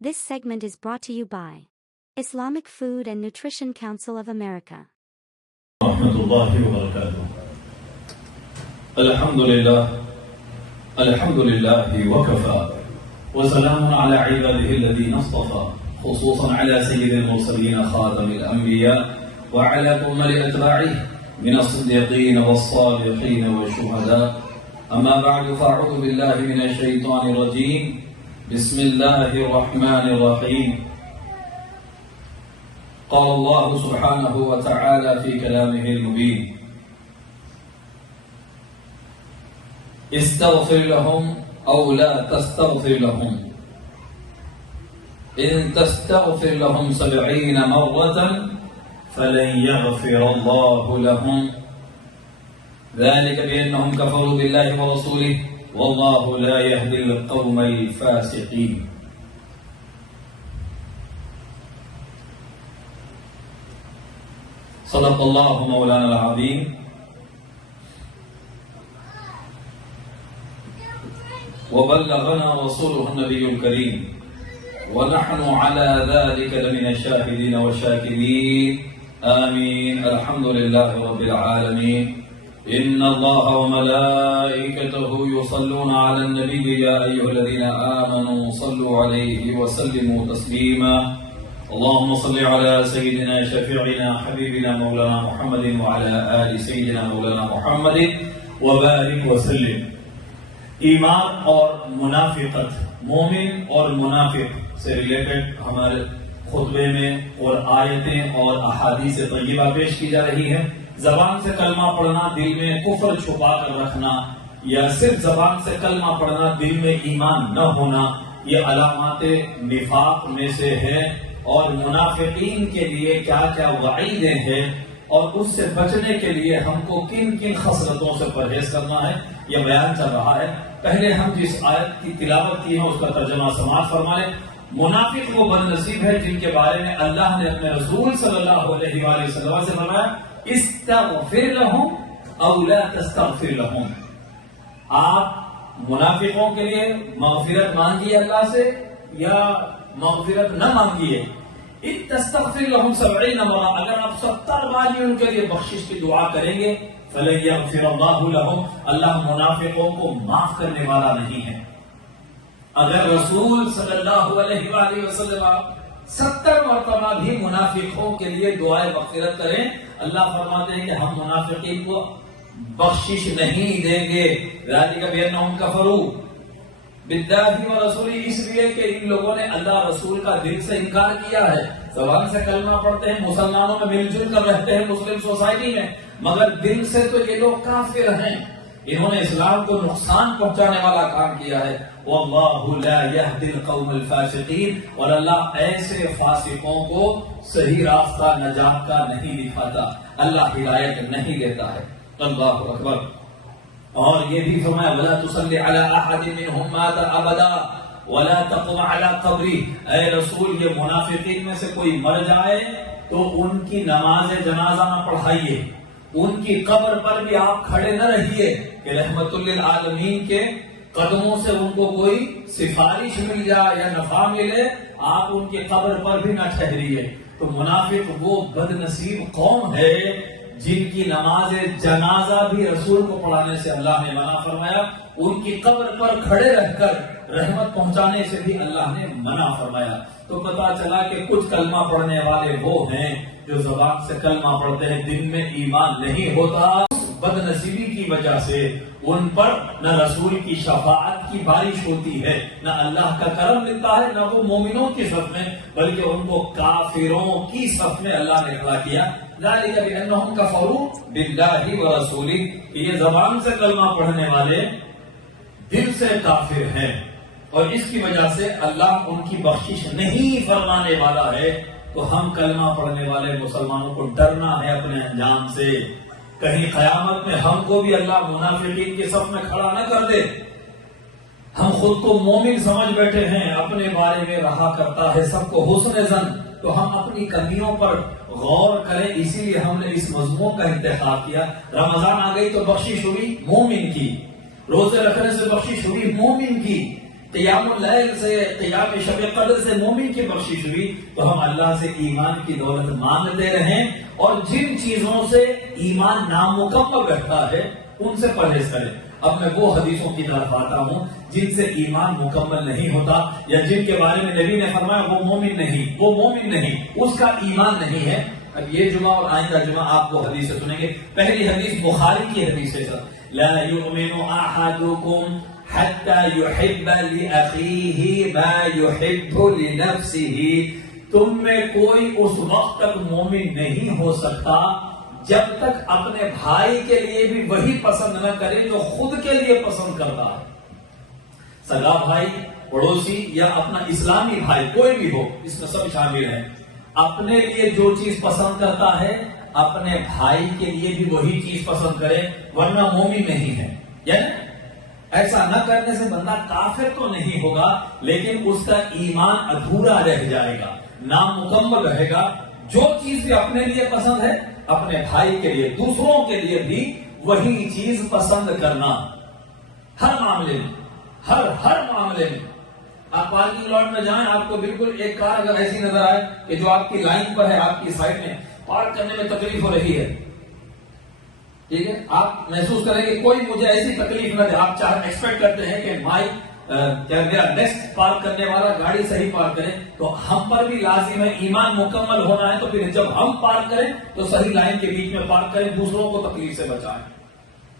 This segment is brought to you by Islamic Food and Nutrition Council of America. Rahmatullahi wa barakatuh. Alhamdulillahi wa kafa. Wa salamun ala ibadihi alladhina istafa. Khususan ala sayyidil mursalin khatamil anbiya wa ala kummali atba'ihi min as-siddiqin was-salihin wash-shuhada. Amma ba'du fa'udhu billahi minash shaitanir rajim. Bismillahir rahmanir rahim. قال الله سبحانه وتعالى في كلامه المبين استغفر لهم أو لا تستغفر لهم إن تستغفر لهم 70 مرة فلن يغفر الله لهم ذلك بأنهم كفروا بالله ورسوله والله لا يهدي القوم الفاسقين. صدق الله مولانا العظيم وبلغنا رسوله النبي الكريم ونحن على ذلك لمن الشاهدين والشاكرين آمين. الحمد لله رب العالمين. إن الله وملائكته يصلون على النبي يا أيها الذين آمنوا صلوا عليه وسلموا تسليما. اللهم صل على سيدنا شفيعنا حبيبنا مولانا محمد وعلى آل سيدنا مولانا محمد وبارك وسلم. ایمان اور منافقت، مومن اور منافق سے ریلیٹڈ ہمارے خطبے میں اور آیتیں اور احادیث طیبہ پیش کی جا رہی ہیں. زبان سے کلمہ پڑھنا، دل میں کفر چھپا کر رکھنا، یا صرف زبان سے کلمہ پڑھنا دل میں ایمان نہ ہونا، یہ علامات نفاق میں سے ہے. اور منافقین کے لیے کیا کیا وعیدیں ہیں اور اس سے بچنے کے لیے ہم کو کن کن خصلتوں سے پرہیز کرنا ہے، یہ بیان چل رہا ہے. پہلے ہم جس آیت کی تلاوت کی ہے اس کا ترجمہ سماعت فرما لیں. منافق وہ بد نصیب ہے جن کے بارے میں اللہ نے اپنے رسول صلی اللہ علیہ وآلہ وسلم سے فرمایا استغفر لهم او لا تستغفر لهم. آپ منافقوں کے لیے مغفرت مانگیے اللہ سے یا مغفرت نہ مانگیے. ان تستغفر لهم 70 مرہ، اگر آپ 70 بار ان کے لیے بخشش کی دعا کریں گے فلن یغفر اللہ لهم، اللہ منافقوں کو معاف کرنے والا نہیں ہے. اگر رسول صلی اللہ علیہ وآلہ وسلم 70 مرتبہ بھی منافقوں کے لیے دعائے مغفرت کریں، اللہ فرماتے ہیں کہ ہم منافقین کو بخشش نہیں دیں گے. ذالک بانہم کفروا باللہ ورسولہ، اس لیے کہ ان لوگوں نے اللہ رسول کا دل سے انکار کیا ہے. زبان سے کلمہ پڑھتے ہیں، مسلمانوں میں مل جل کر رہتے ہیں مسلم سوسائٹی میں، مگر دل سے تو یہ لوگ کافر ہیں. انہوں نے اسلام کو نقصان پہنچانے والا کام کیا ہے. واللہ لا یہدی القوم الفاسقین، اور اللہ ایسے فاسقوں کو صحیح راستہ نجات کا نہیں دکھاتا، اللہ ہدایت نہیں دیتا ہے. اللہ اکبر. اور یہ بھی فرمایا وَلَا تُصَلِّ عَلَىٰ أَحَدٍ مِّنْهُمْ مَاتَ أَبَدًا وَلَا تَقُمْ عَلَىٰ قَبْرِهِ. اے رسول، یہ منافقین میں سے کوئی مر جائے تو ان کی نماز جنازہ نہ پڑھائیے، ان کی قبر پر بھی آپ کھڑے نہ رہیے کہ رحمت للعالمین کے قدموں سے ان کو کوئی سفارش مل جائے یا نفع ملے، آپ ان کی قبر پر بھی نہ ٹھہریے. تو منافق وہ بد نصیب قوم ہے جن کی نماز جنازہ بھی رسول کو پڑھانے سے اللہ نے منع فرمایا، ان کی قبر پر کھڑے رہ کر رحمت پہنچانے سے بھی اللہ نے منع فرمایا. تو پتا چلا کہ کچھ کلمہ پڑھنے والے وہ ہیں جو زبان سے کلمہ پڑھتے ہیں، دل میں ایمان نہیں ہوتا. بد نصیبی کی وجہ سے ان پر نہ رسول کی شفاعت کی بارش ہوتی ہے، نہ اللہ کا کرم ملتا ہے، نہ وہ مومنوں کی صف میں، بلکہ ان کو کافروں کی صف میں اللہ نے کھڑا کیا. ذالک بانہم کفروا باللہ ورسولہ، کہ یہ زبان سے کلمہ پڑھنے والے دل سے کافر ہیں اور اس کی وجہ سے اللہ ان کی بخشش نہیں فرمانے والا ہے. تو ہم کلمہ پڑھنے والے مسلمانوں کو ڈرنا ہے اپنے انجام سے، کہیں قیامت میں ہم کو بھی اللہ منافقین کی صف میں کھڑا نہ کر دے. ہم خود کو مومن سمجھ بیٹھے ہیں، اپنے بارے میں رہا کرتا ہے سب کو حسن ظن. تو ہم اپنی کمیوں پر غور کریں، اسی لیے ہم نے اس مضمون کا انتخاب کیا. رمضان آ گئی تو بخشش ہوئی مومن کی، روزے رکھنے سے بخشش ہوئی مومن کی، قیام اللیل سے، قیام شب قدر سے مومن کی بخشش ہوئی، تو ہم اللہ سے ایمان کی دولت مانگتے رہیں، اور جن چیزوں سے ایمان نامکمل رہتا ہے ان سے پرہیز کریں۔ اب میں وہ حدیثوں کی طرف آتا ہوں جن سے ایمان مکمل نہیں ہوتا، یا جن کے بارے میں نبی نے فرمایا وہ مومن نہیں، اس کا ایمان نہیں ہے۔ اب یہ جمعہ اور آئندہ جمعہ آپ وہ حدیث سنیں گے۔ پہلی حدیث بخاری کی حدیث ہے، لا یؤمن احدکم حتی یحب لأخیہ ما یحب لنفسہ، تم میں کوئی اس وقت تک مومن نہیں ہو سکتا جب تک اپنے بھائی کے لیے بھی وہی پسند نہ کرے جو خود کے لیے پسند کرتا ہے۔ سگا بھائی، پڑوسی، یا اپنا اسلامی بھائی کوئی بھی ہو، اس میں سب شامل ہیں، اپنے لیے جو چیز پسند کرتا ہے اپنے بھائی کے لیے بھی وہی چیز پسند کرے، ورنہ مومن نہیں ہے۔ یعنی ایسا نہ کرنے سے بندہ کافر تو نہیں ہوگا، لیکن اس کا ایمان ادھورا رہ جائے گا، نامکمل رہے گا۔ جو چیز بھی اپنے لیے پسند ہے اپنے بھائی کے لیے، دوسروں کے لیے بھی وہی چیز پسند کرنا، ہر معاملے میں، ہر معاملے میں۔ آپ پارکنگ لاٹ میں جائیں، آپ کو بالکل ایک کار اگر ایسی نظر آئے کہ جو آپ کی لائن پر ہے، آپ کی سائڈ میں، پارک کرنے میں تکلیف ہو رہی ہے، ٹھیک ہے، آپ محسوس کریں کہ کوئی مجھے ایسی تکلیف نہ دے، آپ ایکسپیکٹ کرتے ہیں کہ میرا نیکسٹ پارک کرنے والا گاڑی صحیح پارک کرے، تو ہم پر بھی لازم ہے، ایمان مکمل ہونا ہے تو پھر جب ہم پارک کریں تو صحیح لائن کے بیچ میں پارک کریں، دوسروں کو تکلیف سے بچائیں۔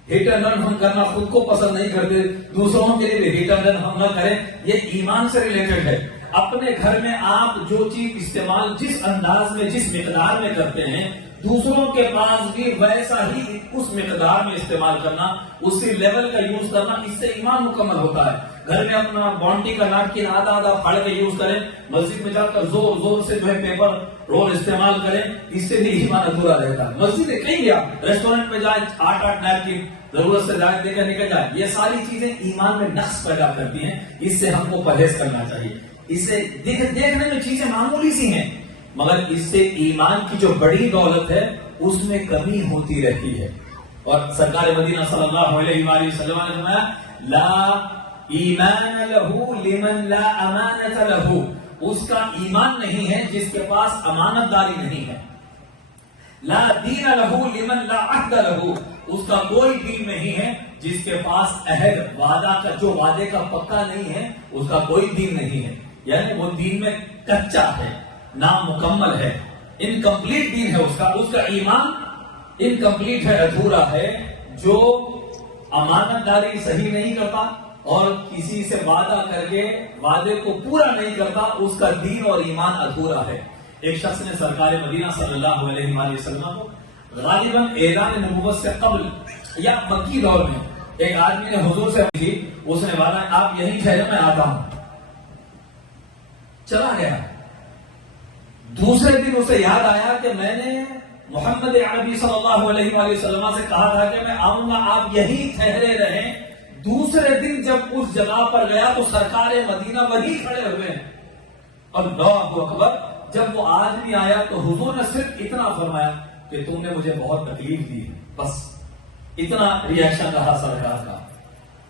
ہٹ اینڈ رن ہم کرنا خود کو پسند نہیں کرتے، دوسروں کے لیے بھی ہٹ اینڈ رن ہم نہ کریں، یہ ایمان سے ریلیٹڈ ہے۔ اپنے گھر میں آپ جو چیز استعمال جس انداز میں، جس مقدار میں کرتے ہیں، دوسروں کے پاس بھی ویسا ہی اس مقدار میں استعمال کرنا، اسی لیول کا یوز کرنا، اس سے ایمان مکمل ہوتا ہے۔ گھر میں اپنا بونٹی کا ناپکن آدھا پھاڑ کے یوز کریں، مسجد میں جا کر زور زور سے جو ہے پیپر رول استعمال کریں، اس سے بھی ایمان ادھورا رہتا ہے۔ مسجد میں کہیں گیا، ریسٹورینٹ میں جائیں، 8 نیپکن ضرورت سے زائد دے کر نکل جائے، یہ ساری چیزیں ایمان میں نقص پیدا کرتی ہیں، اس سے ہم کو پرہیز کرنا چاہیے۔ اس سے دیکھنے میں چیزیں معمولی سی ہیں، مگر اس سے ایمان کی جو بڑی دولت ہے اس میں کمی ہوتی رہتی ہے۔ اور سرکار مدینہ صلی اللہ علیہ وآلہ وسلم نے فرمایا، لا ایمان لہو لمن لا امانت لہو، اس کا ایمان نہیں ہے جس کے پاس امانت داری نہیں ہے۔ لا دین لہو لمن لا عہد لہو، اس کا کوئی دین نہیں ہے جس کے پاس عہد، وعدہ کا، جو وعدے کا پکا نہیں ہے، اس کا کوئی دین نہیں ہے۔ یعنی وہ دین میں کچا ہے، نامکمل ہے، انکمپلیٹ دین ہے، اس کا ایمان انکمپلیٹ ہے، ادھورا ہے، جو امانت داری صحیح نہیں کرتا اور کسی سے وعدہ کر کے وعدے کو پورا نہیں کرتا، اس کا دین اور ایمان ادھورا ہے۔ ایک شخص نے سرکار مدینہ صلی اللہ علیہ وآلہ وسلم کو غالباً اعلان نبوت سے قبل یا مکی دور میں ایک آدمی نے حضور سے پوچھی، اس نے بولا آپ یہیں ٹھہرے، میں آتا ہوں، چلا گیا۔ دوسرے دن اسے یاد آیا کہ میں نے محمد عربی صلی اللہ علیہ وآلہ وسلم سے کہا تھا کہ میں آؤں گا، آپ یہیں ٹھہرے رہیں۔ دوسرے دن جب اس جگہ پر گیا تو سرکار مدینہ وہیں کھڑے ہوئے ہیں۔ اللہ اکبر! جب وہ آدمی آیا تو حضور نے صرف اتنا فرمایا کہ تم نے مجھے بہت تکلیف دی، بس اتنا ریاکشن رہا سرکار کا۔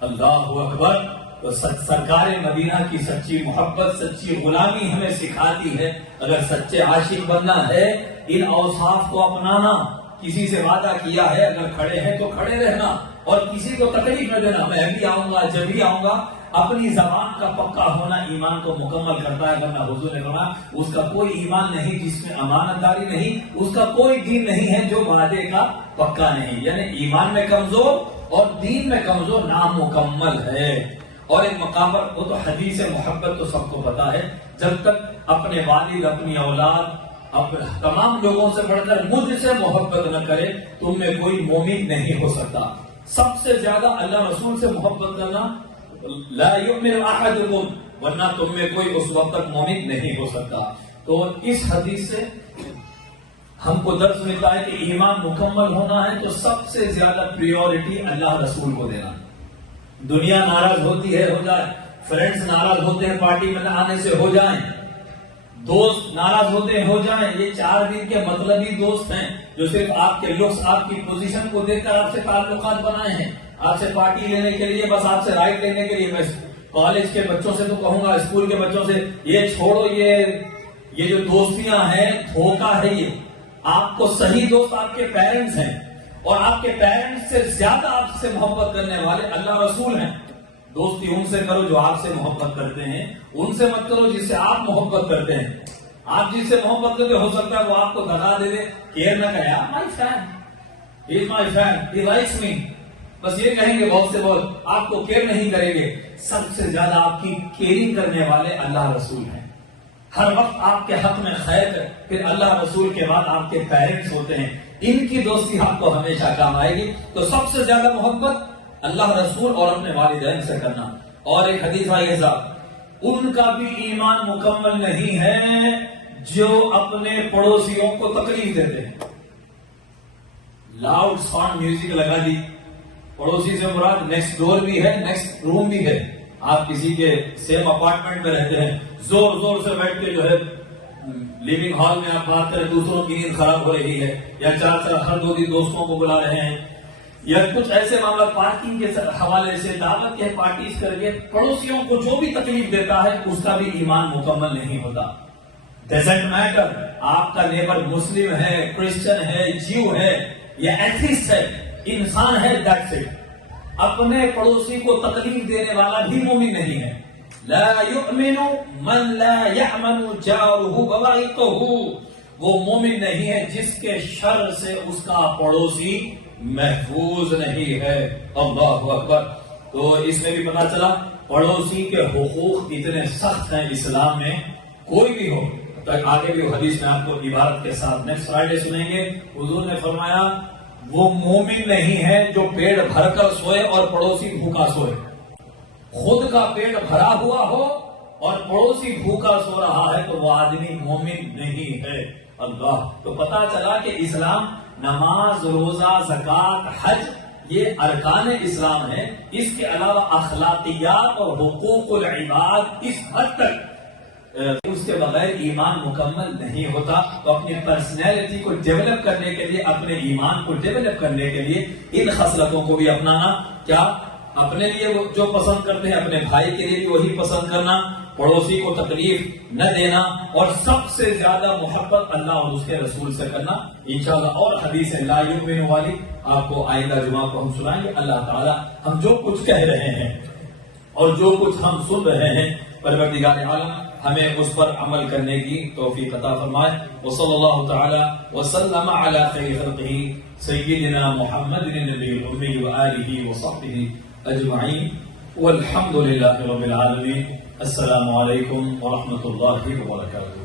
اللہ اکبر! تو سرکار مدینہ کی سچی محبت، سچی غلامی ہمیں سکھاتی ہے، اگر سچے عاشق بننا ہے ان اوصاف کو اپنانا، کسی سے وعدہ کیا ہے اگر کھڑے ہیں تو کھڑے رہنا، اور کسی کو تکلیف نہ دینا، میں بھی آؤں گا، جب بھی آؤں گا۔ اپنی زبان کا پکا ہونا ایمان کو مکمل کرتا ہے، ورنہ حضور نے کہا اس کا کوئی ایمان نہیں جس میں امانت داری نہیں، اس کا کوئی دین نہیں ہے جو وعدے کا پکا نہیں، یعنی ایمان میں کمزور اور دین میں کمزور، نامکمل ہے۔ اور ایک مقام پر وہ تو حدیث محبت تو سب کو پتا ہے، جب تک اپنے والد، اپنی اولاد، تمام لوگوں سے بڑھ کر مجھ سے محبت نہ کرے، تم میں کوئی مومن نہیں ہو سکتا۔ سب سے زیادہ اللہ رسول سے محبت کرنا، لا یؤمن احدکم، ورنہ تم میں کوئی اس وقت تک مومن نہیں ہو سکتا۔ تو اس حدیث سے ہم کو درس ملتا ہے کہ ایمان مکمل ہونا ہے تو سب سے زیادہ پریورٹی اللہ رسول کو دینا۔ دنیا ناراض ہوتی ہے، ہو جائے، فرینڈز ناراض ہوتے ہیں پارٹی میں آنے سے، ہو جائیں، دوست ناراض ہوتے ہیں، ہو جائیں، یہ 4 دن کے مطلبی دوست ہیں جو صرف آپ کے لکس، آپ کی پوزیشن کو دیکھ کر آپ سے تعلقات بنائے ہیں، آپ سے پارٹی لینے کے لیے، بس آپ سے رائٹ لینے کے لیے، بس کالج کے بچوں سے تو کہوں گا، اسکول کے بچوں سے، یہ چھوڑو، یہ جو دوستیاں ہیں دھوکہ ہے. یہ آپ کو صحیح دوست آپ کے پیرنٹس ہیں، اور آپ کے پیرنٹس سے زیادہ آپ سے محبت کرنے والے اللہ رسول ہیں. دوستی ان سے کرو جو آپ سے محبت کرتے ہیں، ان سے مت کرو جس سے آپ محبت کرتے ہیں. آپ جس سے محبت کرتے ہو سکتا ہے وہ آپ کو دگا دے دے، کیئر نہ کرے. My friend, he is my friend, he likes me, بس یہ کہیں گے بہت سے بہت، آپ کو کیئر نہیں کریں گے. سب سے زیادہ آپ کی کیئرنگ کرنے والے اللہ رسول ہیں. ہر وقت آپ کے حق میں خیر، پھر اللہ رسول کے بعد آپ کے پیرنٹس ہوتے ہیں. ان کی دوستی آپ کو ہمیشہ کام آئے گی. تو سب سے زیادہ محبت اللہ رسول اور اپنے والدین سے کرنا. اور ایک حدیث آئی صاحب، ان کا بھی ایمان مکمل نہیں ہے جو اپنے پڑوسیوں کو تکلیف دیتے ہیں. لاؤڈ ساؤنڈ میوزک لگا دی، پڑوسی سے مراد نیکسٹ ڈور بھی ہے، نیکسٹ روم بھی ہے. آپ کسی کے سیم اپارٹمنٹ میں رہتے ہیں، زور زور سے بیٹھ کے جو ہے لیونگ ہال میں آپ بات کریں، دوسروں کی نیند خراب ہو رہی ہے، یا چار ہر دو دن دوستوں کو بلا رہے ہیں، یا کچھ ایسے معاملہ پارکنگ کے حوالے سے دعوت کے پارٹیز کر کے پڑوسیوں کو جو بھی تکلیف دیتا ہے اس کا بھی ایمان مکمل نہیں ہوتا. ڈزنٹ میٹر آپ کا نیبر مسلم ہے، کرسچن ہے، جیو ہے یا ایتھیسٹ ہے، انسان ہے، دیٹس اٹ. اپنے پڑوسی کو تکلیف دینے والا بھی مومن نہیں ہے. لا یؤمن من لا یأمن جارہ بوائقہ، وہ مومن نہیں ہے جس کے شر سے اس کا پڑوسی محفوظ نہیں ہے. اللہ اکبر. تو اس میں بھی پتا چلا پڑوسی کے حقوق اتنے سخت ہیں اسلام میں. کوئی بھی ہو، آگے بھی حدیث میں آپ کو عبارت کے ساتھ نیکسٹ فرائیڈے سنیں گے. حضور نے فرمایا وہ مومن نہیں ہے جو پیٹ بھر کر سوئے اور پڑوسی بھوکا سوئے. خود کا پیٹ بھرا ہوا ہو اور پڑوسی بھوکا سو رہا ہے تو وہ آدمی مومن نہیں ہے. اللہ. تو پتا چلا کہ اسلام نماز، روزہ، زکوٰۃ، حج یہ ارکان اسلام ہے. اس کے علاوہ اخلاقیات اور حقوق العباد اس حد تک اس کے بغیر ایمان مکمل نہیں ہوتا. تو اپنی پرسنالٹی کو ڈیولپ کرنے کے لیے، اپنے ایمان کو ڈیولپ کرنے کے لیے ان خصلتوں کو بھی اپنانا. کیا؟ اپنے لیے جو پسند کرتے ہیں اپنے بھائی کے لیے بھی وہی پسند کرنا، پڑوسی کو تکلیف نہ دینا، اور سب سے زیادہ محبت اللہ اور اس کے رسول سے کرنا. انشاءاللہ اور حدیث لا یؤمن والی آپ کو آئندہ جمعہ کو ہم سنائیں گے. اللہ تعالی ہم جو کچھ کہہ رہے ہیں اور جو کچھ ہم سن رہے ہیں، پروردگار عالم ہمیں اس پر عمل کرنے کی توفیق عطا فرمائے. وصلی اللہ تعالی وسلم علی خیر خلقہ سیدنا محمد النبی الأمی وآلہ وصحبہ اجمعین والحمد للہ رب العالمین. السلام علیکم ورحمۃ اللہ وبرکاتہ.